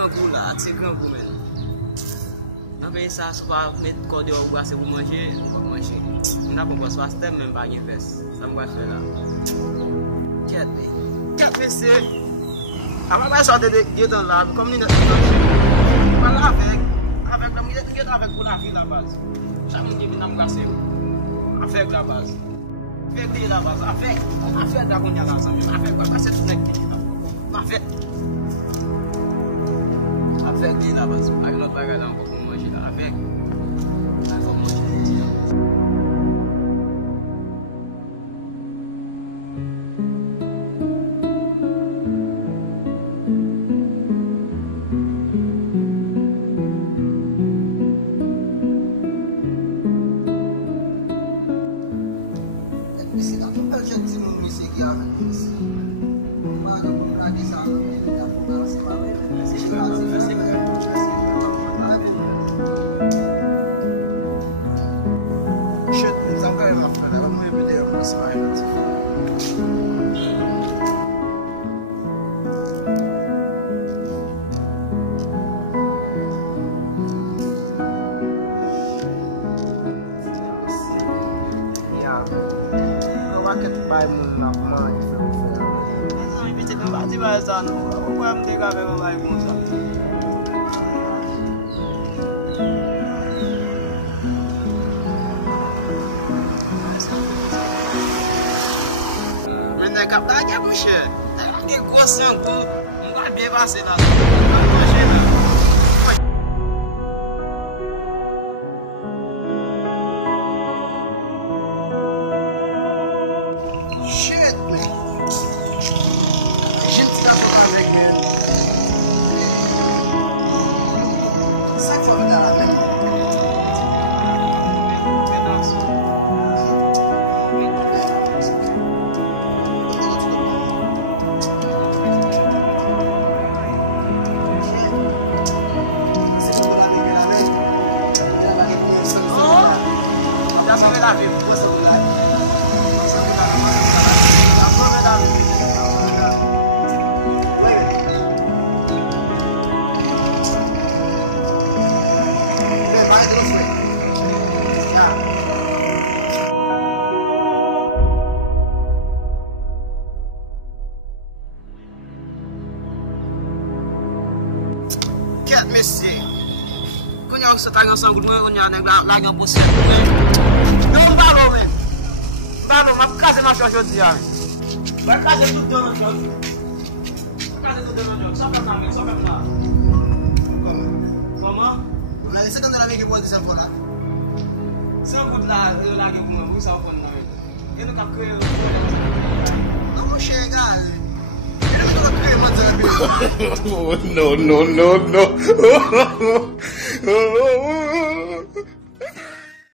grand goût là, c'est grand goût même. On paye ça, soit mettre corde au bois, c'est pour manger, on va manger. On a pas soit stem même pas une veste. Ça me va faire là. Quatre c'est. Avant de sortir de dans là, comme nous voilà avec la militaire avec pour la vie la base. Chaque monde qui vient me casser. Avec la base. Avec la base, avec la connia là, avec quoi passer tout net. Avec la base. Avec notre bagage là encore pour manger là avec. Ça faut manger. Você tá ganhando com o nha nega lá ganhando por cento, não valor mesmo. Valor, mas casa na xoxo dia. Vai casa tudo dando jogo. Casa tudo dando jogo. Só pra cá, só pra lá. Como? Lá você tá na minha posição por lá. Só por lá, eu lá que com o sal por lá. Eu não captei. Não vou chegar. No.